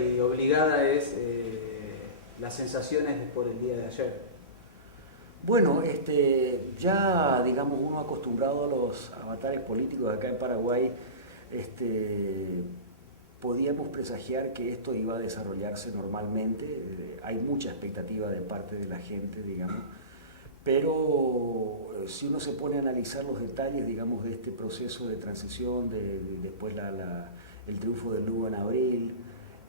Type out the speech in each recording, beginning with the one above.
Y obligada es las sensaciones por el día de ayer. Bueno, ya digamos uno acostumbrado a los avatares políticos acá en Paraguay, este, podíamos presagiar que esto iba a desarrollarse normalmente. Hay mucha expectativa de parte de la gente, digamos, pero si uno se pone a analizar los detalles, digamos, de este proceso de transición, después el triunfo del Lugo en abril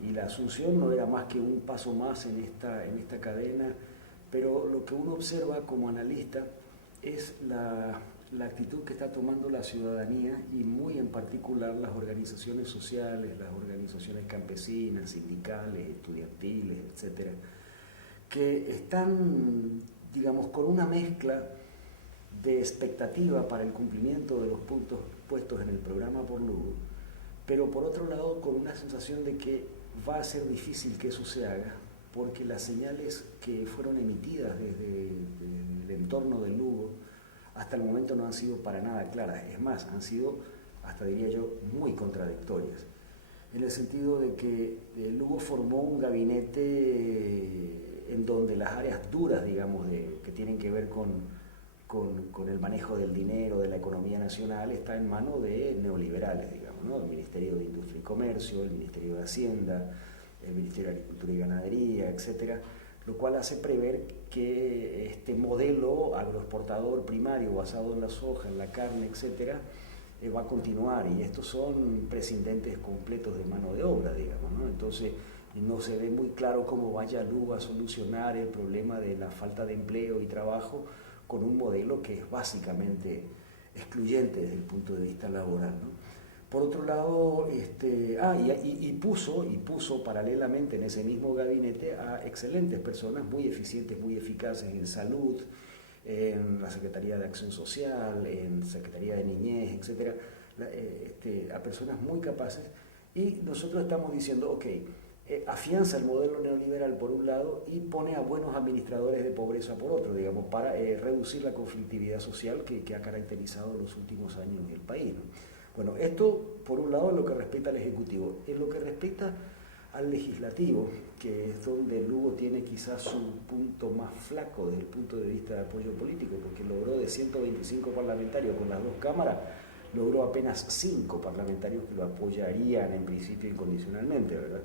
y la Asunción no era más que un paso más en esta cadena, pero lo que uno observa como analista es la actitud que está tomando la ciudadanía y muy en particular las organizaciones sociales, las organizaciones campesinas, sindicales, estudiantiles, etcétera, que están, digamos, con una mezcla de expectativa para el cumplimiento de los puntos puestos en el programa por Lugo, pero por otro lado con una sensación de que va a ser difícil que eso se haga, porque las señales que fueron emitidas desde el entorno de Lugo hasta el momento no han sido para nada claras, es más, han sido, hasta diría yo, muy contradictorias, en el sentido de que Lugo formó un gabinete en donde las áreas duras, digamos, que tienen que ver con el manejo del dinero, de la economía nacional, está en manos de neoliberales, digamos, ¿no? El Ministerio de Industria y Comercio, el Ministerio de Hacienda, el Ministerio de Agricultura y Ganadería, etcétera, lo cual hace prever que este modelo agroexportador primario basado en la soja, en la carne, etcétera, va a continuar, y estos son prescindentes completos de mano de obra, digamos, ¿no? Entonces no se ve muy claro cómo vaya Lugo a solucionar el problema de la falta de empleo y trabajo con un modelo que es básicamente excluyente desde el punto de vista laboral, ¿no? Por otro lado, puso paralelamente en ese mismo gabinete a excelentes personas, muy eficientes, muy eficaces en salud, en la Secretaría de Acción Social, en Secretaría de Niñez, etcétera, a personas muy capaces, y nosotros estamos diciendo, ok, afianza el modelo neoliberal por un lado y pone a buenos administradores de pobreza por otro, digamos, para reducir la conflictividad social que ha caracterizado los últimos años en el país, ¿no? Bueno, esto por un lado en lo que respecta al Ejecutivo. En lo que respecta al Legislativo, que es donde Lugo tiene quizás su punto más flaco desde el punto de vista de apoyo político, porque logró de 125 parlamentarios con las dos cámaras, logró apenas 5 parlamentarios que lo apoyarían en principio incondicionalmente, ¿verdad?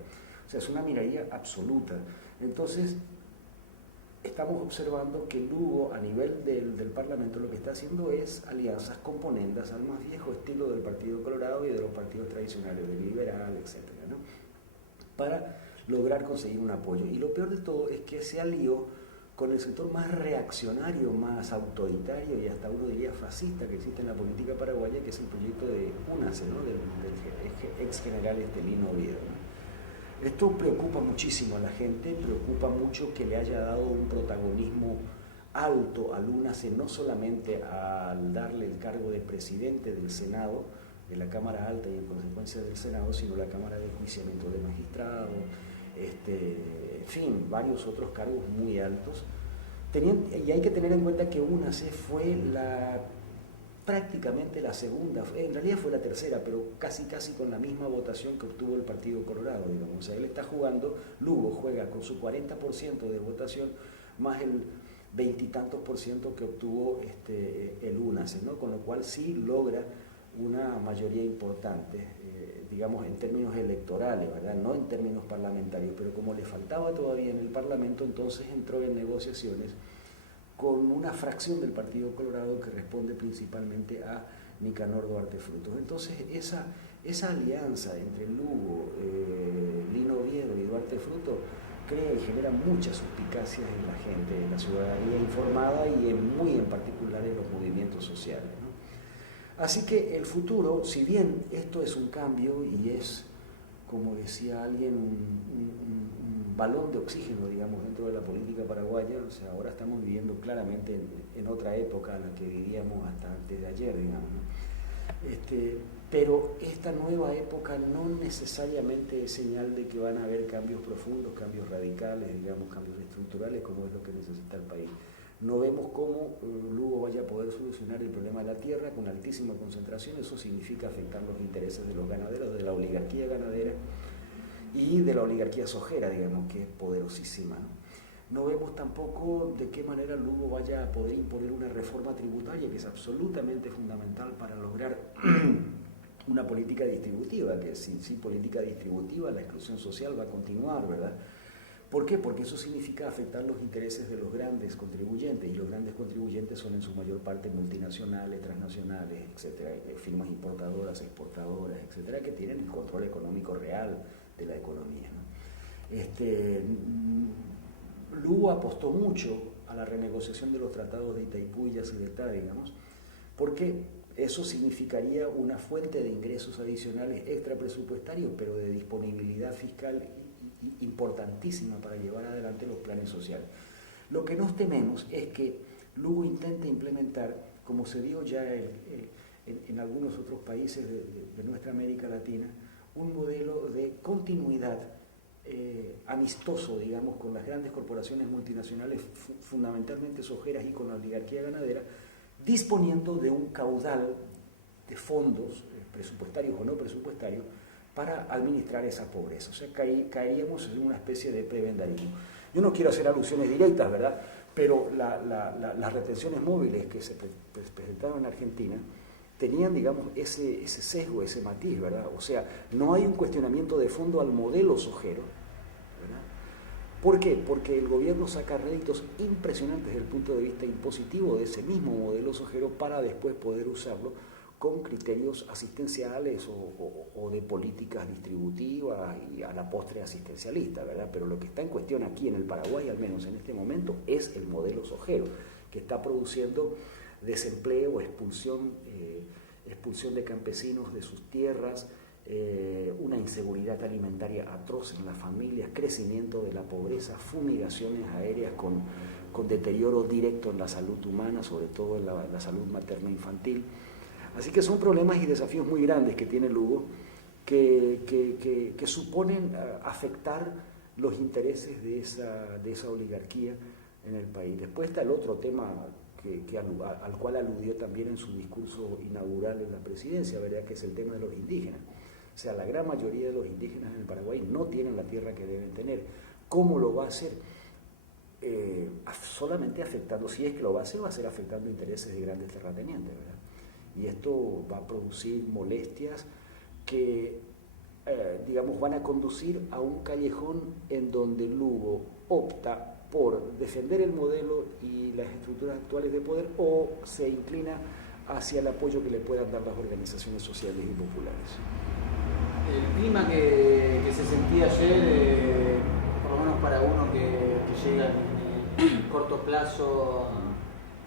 O sea, es una minoría absoluta. Entonces, estamos observando que Lugo, a nivel del Parlamento, lo que está haciendo es alianzas componendas al más viejo estilo del Partido Colorado y de los partidos tradicionales, del liberal, etcétera, ¿no? Para lograr conseguir un apoyo. Y lo peor de todo es que se alió con el sector más reaccionario, más autoritario y hasta uno diría fascista que existe en la política paraguaya, que es el proyecto de UNACE, ¿no? del ex general Lino Oviedo, ¿no? Esto preocupa muchísimo a la gente, preocupa mucho que le haya dado un protagonismo alto al UNACE, no solamente al darle el cargo de presidente del Senado, de la Cámara Alta y en consecuencia del Senado, sino la Cámara de Enjuiciamiento de Magistrados, en fin, varios otros cargos muy altos. Y hay que tener en cuenta que UNACE fue prácticamente la segunda, en realidad fue la tercera, pero casi con la misma votación que obtuvo el Partido Colorado, digamos. O sea, él está jugando, Lugo juega con su 40% de votación más el veintitantos por ciento que obtuvo el UNACE, ¿no? Con lo cual sí logra una mayoría importante, digamos, en términos electorales, ¿verdad? No en términos parlamentarios, pero como le faltaba todavía en el Parlamento, entonces entró en negociaciones con una fracción del Partido Colorado que responde principalmente a Nicanor Duarte Frutos. Entonces, esa alianza entre Lugo, Lino Oviedo y Duarte Frutos crea y genera muchas suspicacias en la gente, en la ciudadanía informada y muy en particular en los movimientos sociales, ¿no? Así que el futuro, si bien esto es un cambio y es, como decía alguien, un balón de oxígeno, digamos, dentro de la política paraguaya, o sea, ahora estamos viviendo claramente en otra época en la que vivíamos hasta antes de ayer, digamos, ¿no? Pero esta nueva época no necesariamente es señal de que van a haber cambios profundos, cambios radicales, digamos, cambios estructurales, como es lo que necesita el país. No vemos cómo Lugo vaya a poder solucionar el problema de la tierra con altísima concentración. Eso significa afectar los intereses de los ganaderos, de la oligarquía ganadera, y de la oligarquía sojera, digamos, que es poderosísima, ¿no? No vemos tampoco de qué manera Lugo vaya a poder imponer una reforma tributaria, que es absolutamente fundamental para lograr una política distributiva, que sin política distributiva la exclusión social va a continuar, ¿verdad? ¿Por qué? Porque eso significa afectar los intereses de los grandes contribuyentes, y los grandes contribuyentes son en su mayor parte multinacionales, transnacionales, etcétera, firmas importadoras, exportadoras, etcétera, que tienen el control económico real de la economía, ¿no? Lugo apostó mucho a la renegociación de los tratados de Itaipú y Yacyretá, digamos, porque eso significaría una fuente de ingresos adicionales extrapresupuestarios, pero de disponibilidad fiscal importantísima para llevar adelante los planes sociales. Lo que nos tememos es que Lugo intente implementar, como se dio ya en algunos otros países de nuestra América Latina, un modelo de continuidad amistoso, digamos, con las grandes corporaciones multinacionales, fundamentalmente sojeras, y con la oligarquía ganadera, disponiendo de un caudal de fondos, presupuestarios o no presupuestarios, para administrar esa pobreza. O sea, caeríamos en una especie de prebendarismo. Yo no quiero hacer alusiones directas, ¿verdad? Pero las retenciones móviles que se presentaron en Argentina tenían, digamos, ese sesgo, ese matiz, ¿verdad? O sea, no hay un cuestionamiento de fondo al modelo sojero, ¿verdad? ¿Por qué? Porque el gobierno saca réditos impresionantes desde el punto de vista impositivo de ese mismo modelo sojero para después poder usarlo con criterios asistenciales o de políticas distributivas y a la postre asistencialista, ¿verdad? Pero lo que está en cuestión aquí en el Paraguay, al menos en este momento, es el modelo sojero, que está produciendo desempleo, expulsión de campesinos de sus tierras, una inseguridad alimentaria atroz en las familias, crecimiento de la pobreza, fumigaciones aéreas con deterioro directo en la salud humana, sobre todo en la salud materno-infantil. Así que son problemas y desafíos muy grandes que tiene Lugo, que suponen afectar los intereses de esa oligarquía en el país. Después está el otro tema al cual aludió también en su discurso inaugural en la presidencia, ¿verdad? Que es el tema de los indígenas. O sea, la gran mayoría de los indígenas en el Paraguay no tienen la tierra que deben tener. ¿Cómo lo va a hacer? Solamente afectando, si es que lo va a ser afectando intereses de grandes terratenientes, ¿verdad? Y esto va a producir molestias que, digamos, van a conducir a un callejón en donde Lugo opta por defender el modelo y las estructuras actuales de poder, o se inclina hacia el apoyo que le puedan dar las organizaciones sociales y populares. El clima que se sentía ayer, por lo menos para uno que llega en el corto plazo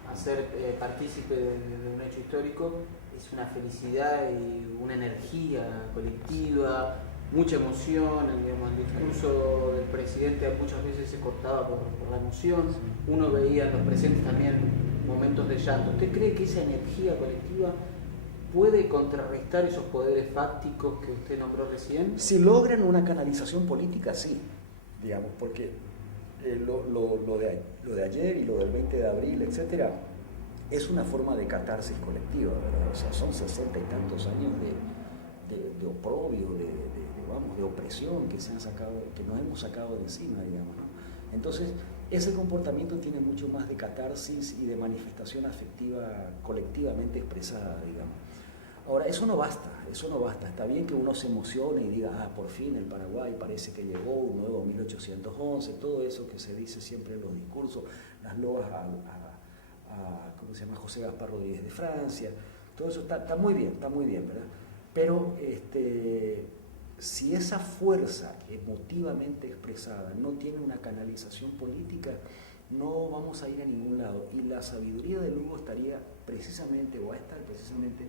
a ser partícipe de un hecho histórico, es una felicidad y una energía colectiva, mucha emoción. Digamos, el discurso del presidente muchas veces se cortaba por la emoción, uno veía en los presentes también momentos de llanto. ¿Usted cree que esa energía colectiva puede contrarrestar esos poderes fácticos que usted nombró recién? Si logran una canalización política, sí, digamos, porque lo de ayer y lo del 20 de abril, etcétera, es una forma de catarsis colectiva, ¿verdad? O sea, son 60 y tantos años de oprobio, de opresión que nos hemos sacado de encima, digamos, ¿no? Entonces, ese comportamiento tiene mucho más de catarsis y de manifestación afectiva colectivamente expresada, digamos. Ahora, eso no basta. Está bien que uno se emocione y diga, por fin el Paraguay parece que llegó un nuevo 1811, todo eso que se dice siempre en los discursos, las loas a ¿cómo se llama? José Gaspar Rodríguez de Francia, todo eso está muy bien, ¿verdad? Pero si esa fuerza emotivamente expresada no tiene una canalización política, no vamos a ir a ningún lado. Y la sabiduría de Lugo estaría precisamente, o va a estar precisamente,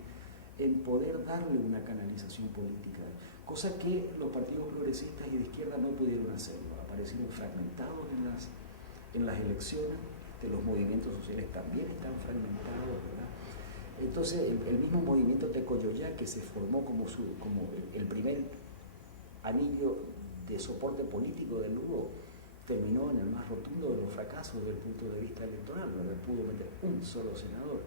en poder darle una canalización política, cosa que los partidos progresistas y de izquierda no pudieron hacerlo. Aparecieron fragmentados en las elecciones, los movimientos sociales también están fragmentados, ¿verdad? Entonces, el mismo movimiento Tecoyoyá, que se formó como el primer anillo de soporte político del Lugo, terminó en el más rotundo de los fracasos desde el punto de vista electoral, no pudo meter un solo senador.